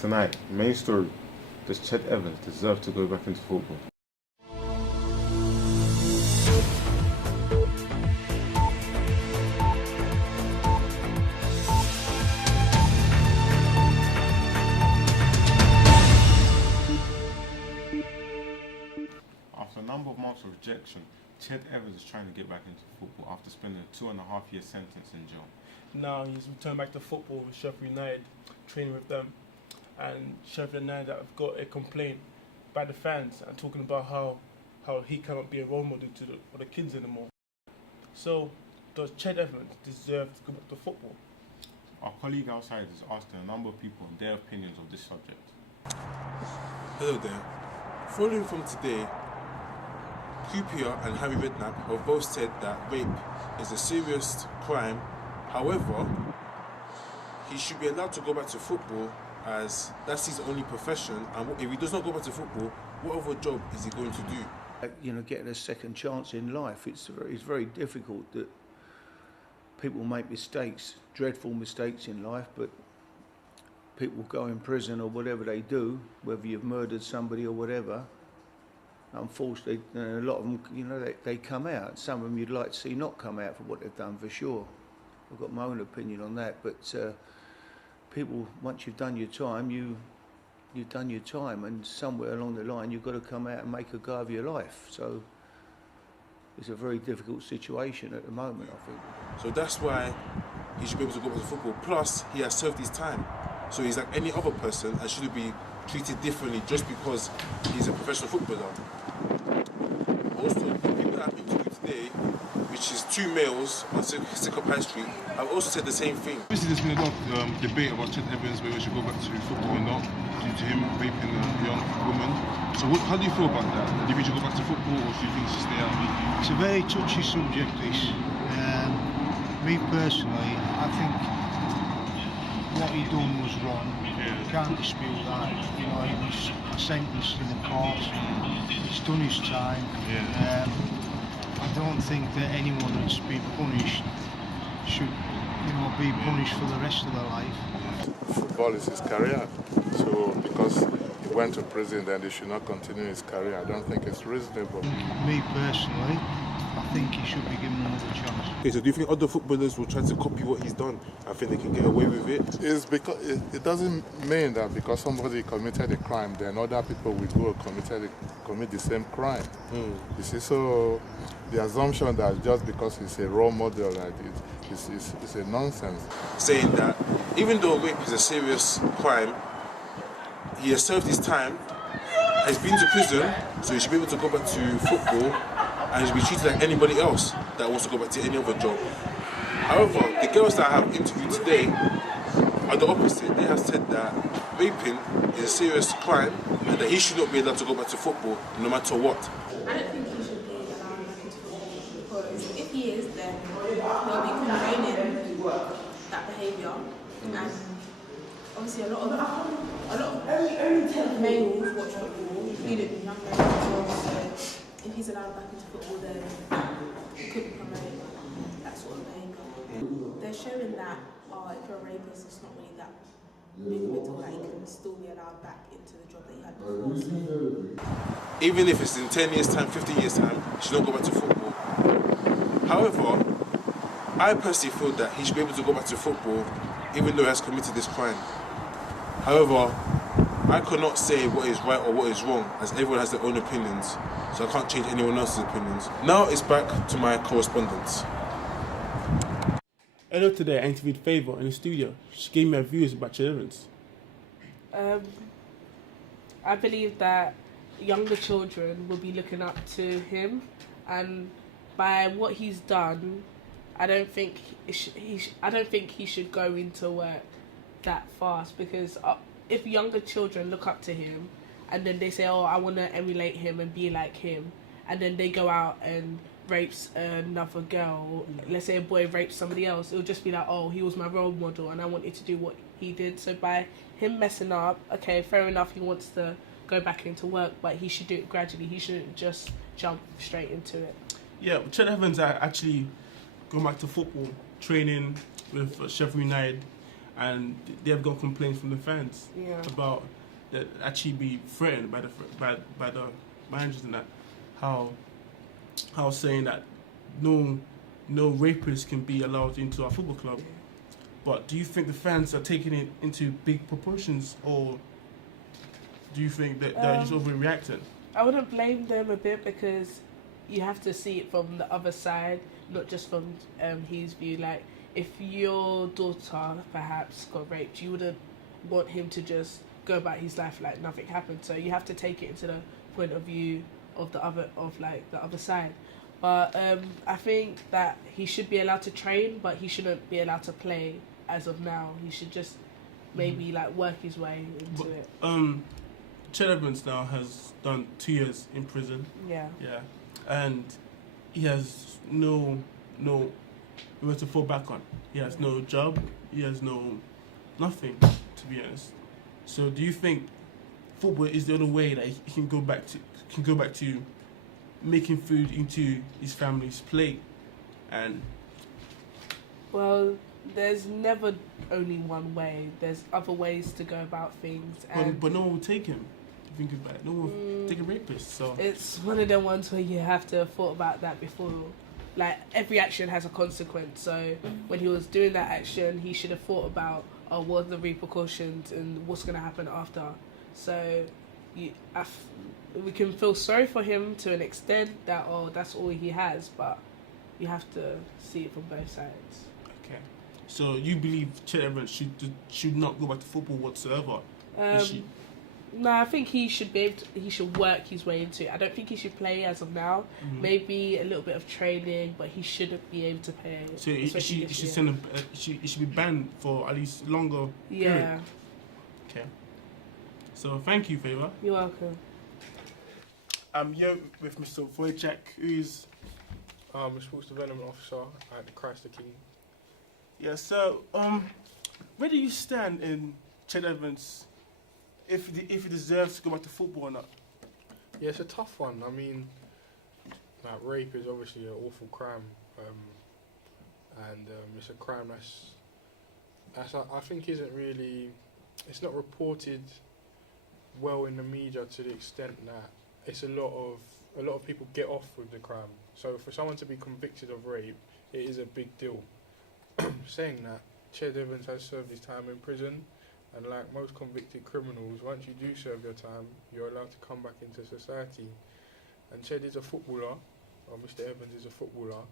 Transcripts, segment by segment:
Tonight, main story, does Ched Evans deserve to go back into football? After a number of months of rejection, Ched Evans is trying to get back into football after spending a 2.5-year sentence in jail. Now he's returned back to football with Sheffield United, training with them. And Sheffield United have got a complaint by the fans and talking about how he cannot be a role model for the kids anymore. So, does Ched Evans deserve to go back to football? Our colleague outside is asking a number of people their opinions of this subject. Hello there. Following from today, Cooper and Harry Redknapp have both said that rape is a serious crime. However, he should be allowed to go back to football as that's his only profession, and if he does not go back to football, what other job is he going to do? You know, getting a second chance in life, it's very difficult. That people make mistakes, dreadful mistakes in life, but people go in prison or whatever they do, whether you've murdered somebody or whatever. Unfortunately, a lot of them, you know, they come out. Some of them you'd like to see not come out for what they've done, for sure. I've got my own opinion on that, but people, once you've done your time, you've done your time, and somewhere along the line you've got to come out and make a go of your life. So it's a very difficult situation at the moment, I think. So that's why he should be able to go back to football. Plus, he has served his time. So he's like any other person and shouldn't be treated differently just because he's a professional footballer. Also, the people that I've interviewed today, which is two males on Sycamore High Street, have also said the same thing. Obviously, there's been a lot of debate about Ched Evans, whether he should go back to football or not, due to him raping a young woman. So how do you feel about that? Do you think he should go back to football, or do you think he should stay out? It's a very touchy subject, this. Me personally, I think what he done was wrong. You can't dispute that. You know, he was sentenced in the court. He's done his time. I don't think that anyone that's been punished should, you know, be punished for the rest of their life. Football is his career, so because he went to prison, then he should not continue his career. I don't think it's reasonable. Me personally, I think he should be given another chance. Okay, so do you think other footballers will try to copy what he's done? I think they can get away with it. It's because it doesn't mean that because somebody committed a crime, then other people will go commit the same crime. You see, so the assumption that just because he's a role model, that it's a nonsense. Saying that even though rape is a serious crime, he has served his time, has been to prison, so he should be able to go back to football and he should be treated like anybody else that wants to go back to any other job. However, the girls that I have interviewed today are the opposite. They have said that raping is a serious crime and that he should not be allowed to go back to football no matter what. I don't think he should be allowed back into football because if he is, then he'll be condoning that behaviour. And obviously a lot of males watch football, including young men as well. So if he's allowed back into football, then he could promote that sort of behaviour. They're showing that if you're a rapist, it's not really that big of a deal, that he can still be allowed back into the job that he had before. So. Even if it's in 10 years' time, 15 years' time, he should not go back to football. However, I personally feel that he should be able to go back to football even though he has committed this crime. However, I cannot say what is right or what is wrong, as everyone has their own opinions, so I can't change anyone else's opinions. Now it's back to my correspondence. Earlier today, I interviewed Favour in the studio. She gave me her views about Ched Evans. I believe that younger children will be looking up to him, and by what he's done, I don't think he should go into work that fast, because if younger children look up to him and then they say, oh, I want to emulate him and be like him, and then they go out and rapes another girl, let's say a boy rapes somebody else, it'll just be like, oh, he was my role model and I wanted to do what he did. So by him messing up, okay, fair enough, he wants to go back into work, but he should do it gradually. He shouldn't just jump straight into it. Yeah, Ched Evans actually going back to football, training with Sheffield United, and they have got complaints from the fans about that actually be threatened by the managers and that how saying that no rapists can be allowed into our football club. But do you think the fans are taking it into big proportions, or do you think that they're just overreacting? I wouldn't blame them a bit, because you have to see it from the other side, not just from his view. Like, if your daughter perhaps got raped, you wouldn't want him to just go about his life like nothing happened. So you have to take it into the point of view of the other side. But I think that he should be allowed to train, but he shouldn't be allowed to play as of now. He should just maybe like work his way into it. Chet Evans now has done 2 years in prison. Yeah. And he has nowhere to fall back on. He has no job. He has nothing, to be honest. So do you think football is the other way that he can go back to making food into his family's plate? And well, there's never only one way. There's other ways to go about things. But no one will take him. Think about it. No one will take a rapist. So it's one of them ones where you have to have thought about that before. Like, every action has a consequence. So when he was doing that action, he should have thought about what are the repercussions and what's going to happen after. So we can feel sorry for him to an extent that that's all he has, but you have to see it from both sides. Okay. So you believe Chet Evans should not go back to football whatsoever? No, I think he should he should work his way into it. I don't think he should play as of now. Mm-hmm. Maybe a little bit of training, but he shouldn't be able to play. So he should be banned for at least longer period. Okay. So thank you, Favor. You're welcome. I'm here with Mr. Wojciech, who is a sports development officer at the Christ the King. Yeah. So where do you stand in Chet Evans? If he deserves to go back to football or not? Yeah, it's a tough one. I mean, like, rape is obviously an awful crime, and it's a crime that's I think isn't really, it's not reported well in the media to the extent that it's a lot of people get off with the crime. So for someone to be convicted of rape, it is a big deal. Saying that, Chet Evans has served his time in prison. And like most convicted criminals, once you do serve your time, you're allowed to come back into society. And Ched is a footballer, or Mr. Evans is a footballer,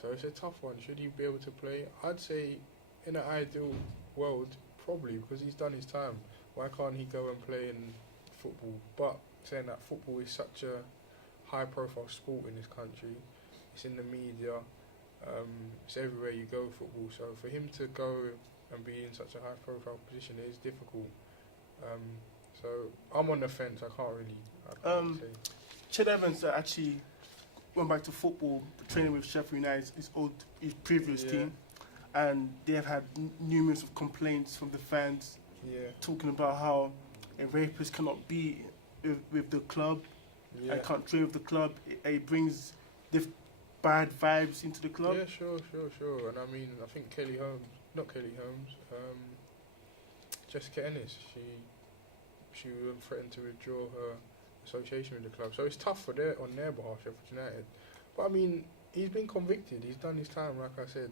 so it's a tough one. Should he be able to play? I'd say in an ideal world, probably, because he's done his time. Why can't he go and play in football? But saying that football is such a high-profile sport in this country, it's in the media, it's everywhere you go, football. So for him to go and be in such a high-profile position, it is difficult. So I'm on the fence. I can't really say. Chet Evans actually went back to football, training with Sheffield United, his previous team, and they have had numerous of complaints from the fans, talking about how a rapist cannot be with the club, and can't train with the club. It brings the bad vibes into the club. Yeah, sure. And I mean, I think Jessica Ennis, she threatened to withdraw her association with the club. So it's tough on their behalf, Sheffield United. But I mean, he's been convicted. He's done his time, like I said.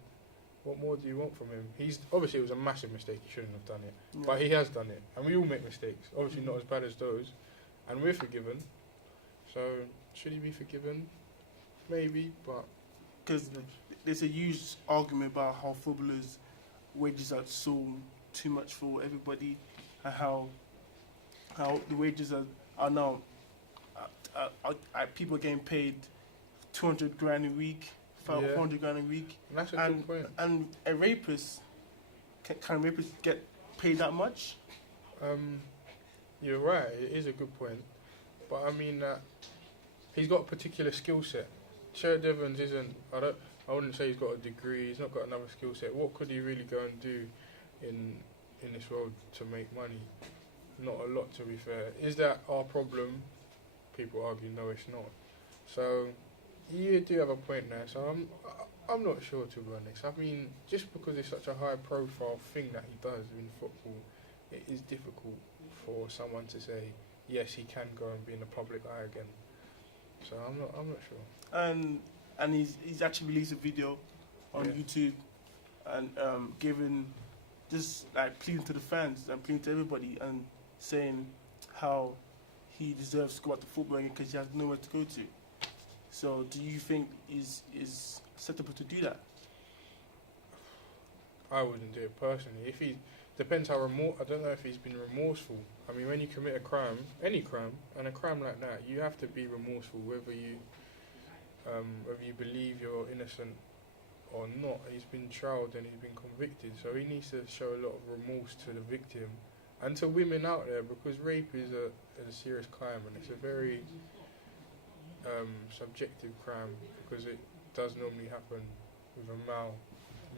What more do you want from him? Obviously it was a massive mistake. He shouldn't have done it, but he has done it, and we all make mistakes. Obviously not as bad as those, and we're forgiven. So should he be forgiven? Maybe, but because there's a huge argument about how footballers' wages are so too much for everybody, and how the wages are now people getting paid 200 grand a week, 400 grand a week. And that's a good point. And a rapist, can a rapist get paid that much? You're right. It is a good point, but I mean he's got a particular skill set. Chet Evans isn't. I wouldn't say he's got a degree. He's not got another skill set. What could he really go and do in this world to make money? Not a lot, to be fair. Is that our problem? People argue, no, it's not. So you do have a point there. So I'm not sure, to be honest. I mean, just because it's such a high-profile thing that he does in football, it is difficult for someone to say, yes, he can go and be in the public eye again. So I'm not sure. And he's actually released a video on YouTube and giving just like pleading to the fans and pleading to everybody and saying how he deserves to go back to football because he has nowhere to go to. So do you think is acceptable to do that? I wouldn't do it personally. If he depends how I don't know if he's been remorseful. I mean, when you commit a crime, any crime, and a crime like that, you have to be remorseful, whether you believe you're innocent or not. He's been trialed and he's been convicted, so he needs to show a lot of remorse to the victim and to women out there, because rape is a serious crime and it's a very subjective crime, because it does normally happen with a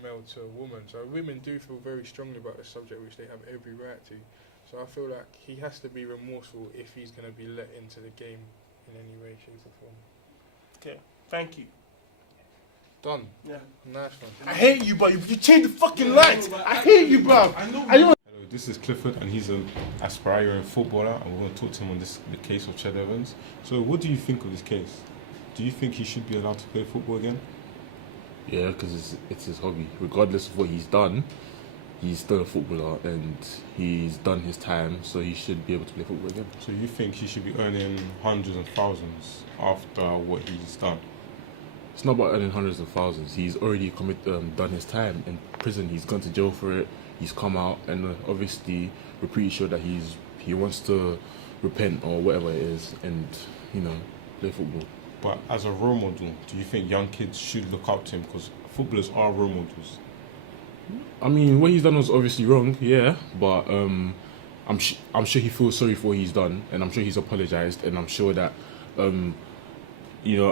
male to a woman. So women do feel very strongly about the subject, which they have every right to. So I feel like he has to be remorseful if he's going to be let into the game in any way, shape or form. Okay, thank you. Done. Yeah. Nice one. I hate you, bro. You changed the fucking lights. I hate you, bro. Hello, this is Clifford, and he's an aspiring footballer, and we're going to talk to him on the case of Ched Evans. So, what do you think of this case? Do you think he should be allowed to play football again? Yeah, because it's his hobby. Regardless of what he's done, he's still a footballer, and he's done his time, so he should be able to play football again. So, you think he should be earning hundreds and thousands after what he's done? It's not about earning hundreds of thousands. He's already done his time in prison. He's gone to jail for it. He's come out, and obviously we're pretty sure that he wants to repent or whatever it is, and play football. But as a role model, do you think young kids should look up to him? Because footballers are role models. I mean, what he's done was obviously wrong, yeah. But I'm sure he feels sorry for what he's done, and I'm sure he's apologized, and I'm sure that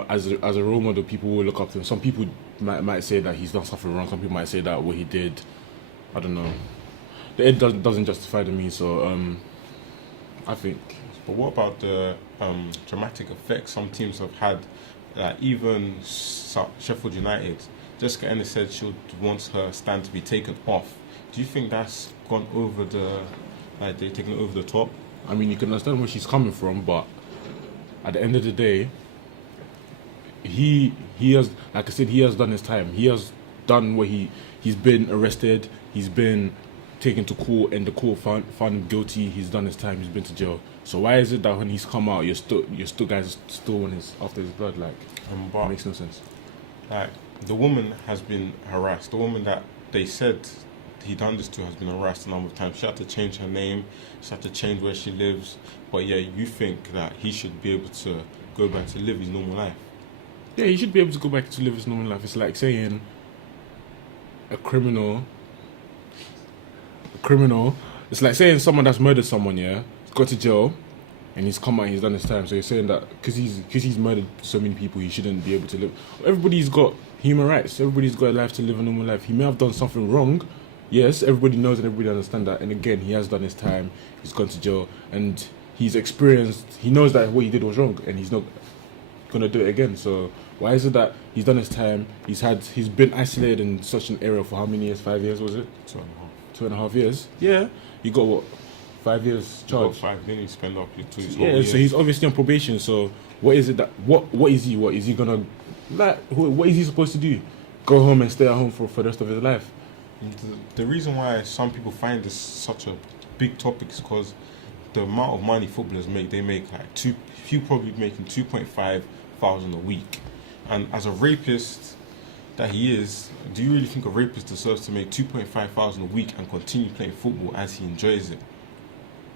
as a role model, people will look up to him. Some people might say that he's done something wrong. Some people might say that what he did, I don't know. It doesn't justify the means. So I think. But what about the dramatic effect some teams have had? Even Sheffield United, Jessica Ennis said she wants her stand to be taken off. Do you think that's gone over they're taking it over the top? I mean, you can understand where she's coming from, but at the end of the day, he has, like I said, he has done his time. He has done what he's been arrested. He's been taken to court, and the court found him guilty. He's done his time. He's been to jail. So why is it that when he's come out, you're still guys still after his blood? It makes no sense. The woman has been harassed. The woman that they said he done this to has been harassed a number of times. She had to change her name. She had to change where she lives. But yeah, you think that he should be able to go back to live his normal life? Yeah, he should be able to go back to live his normal life. It's like saying a criminal. It's like saying someone that's murdered someone, yeah, got to jail, and he's come out and he's done his time. So you're saying that because he's murdered so many people, he shouldn't be able to live. Everybody's got human rights. Everybody's got a life to live a normal life. He may have done something wrong. Yes, everybody knows and everybody understands that. And again, he has done his time. He's gone to jail, and he's experienced. He knows that what he did was wrong, and he's not gonna do it again. So why is it that he's done his time? He's been isolated in such an area for how many years? 5 years, was it? 2.5 years. Yeah, you got what? 5 years charge. 5, then you spend up your 2 years. Yeah, so he's obviously on probation. So what is it that what is he? What is he gonna what is he supposed to do? Go home and stay at home for the rest of his life? The reason why some people find this such a big topic is because the amount of money footballers make. They make he'll probably making 2.5 thousand a week, and as a rapist that he is, do you really think a rapist deserves to make 2.5 thousand a week and continue playing football as he enjoys it?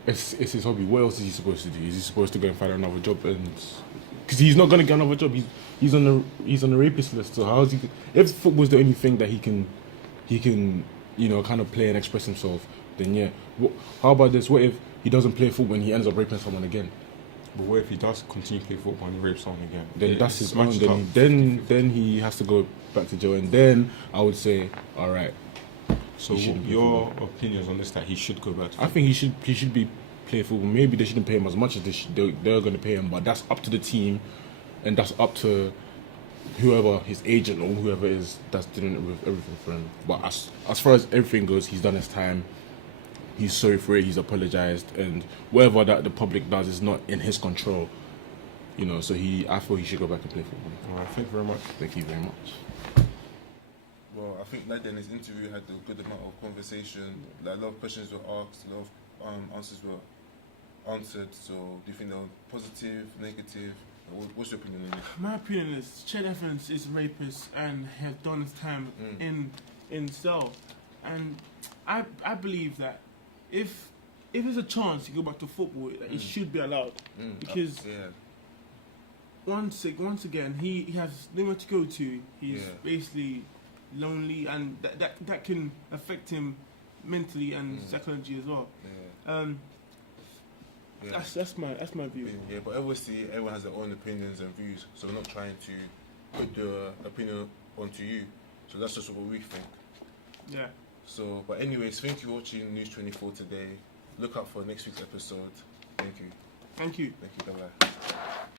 It's his hobby. What else is he supposed to do? Is he supposed to go and find another job? And because he's not going to get another job, he's on the rapist list. So how is he? If football's the only thing that he can kind of play and express himself, then yeah. How about this? What if he doesn't play football and he ends up raping someone again? But what if he does continue to play football and he rapes someone again? Then that's his own. Then he has to go back to jail, and then I would say, all right. So your opinions on this, that he should go back to football? I think he should be playing football. Maybe they shouldn't pay him as much as they're going to pay him, but that's up to the team, and that's up to whoever his agent or whoever it is that's doing it with everything for him. But as far as everything goes, he's done his time. He's sorry for it. He's apologized, and whatever that the public does is not in his control. You know, so I feel he should go back and play football. All right, thank you very much. Thank you very much. Well, I think Nadia in his interview had a good amount of conversation. Like, a lot of questions were asked, a lot of answers were answered. So, do you think they were positive, negative? What's your opinion on it? My opinion is Chet Evans is a rapist and has done his time in cell, and I believe that if there's a chance to go back to football, that he should be allowed because. Once again, he has nowhere to go to. He's basically lonely, and that can affect him mentally and psychologically as well. That's my view. Yeah, but obviously everyone has their own opinions and views, so we're not trying to put the opinion onto you. So that's just what we think. Yeah. So, but anyways, thank you for watching News 24 today. Look out for next week's episode. Thank you. Thank you. Thank you. Bye bye.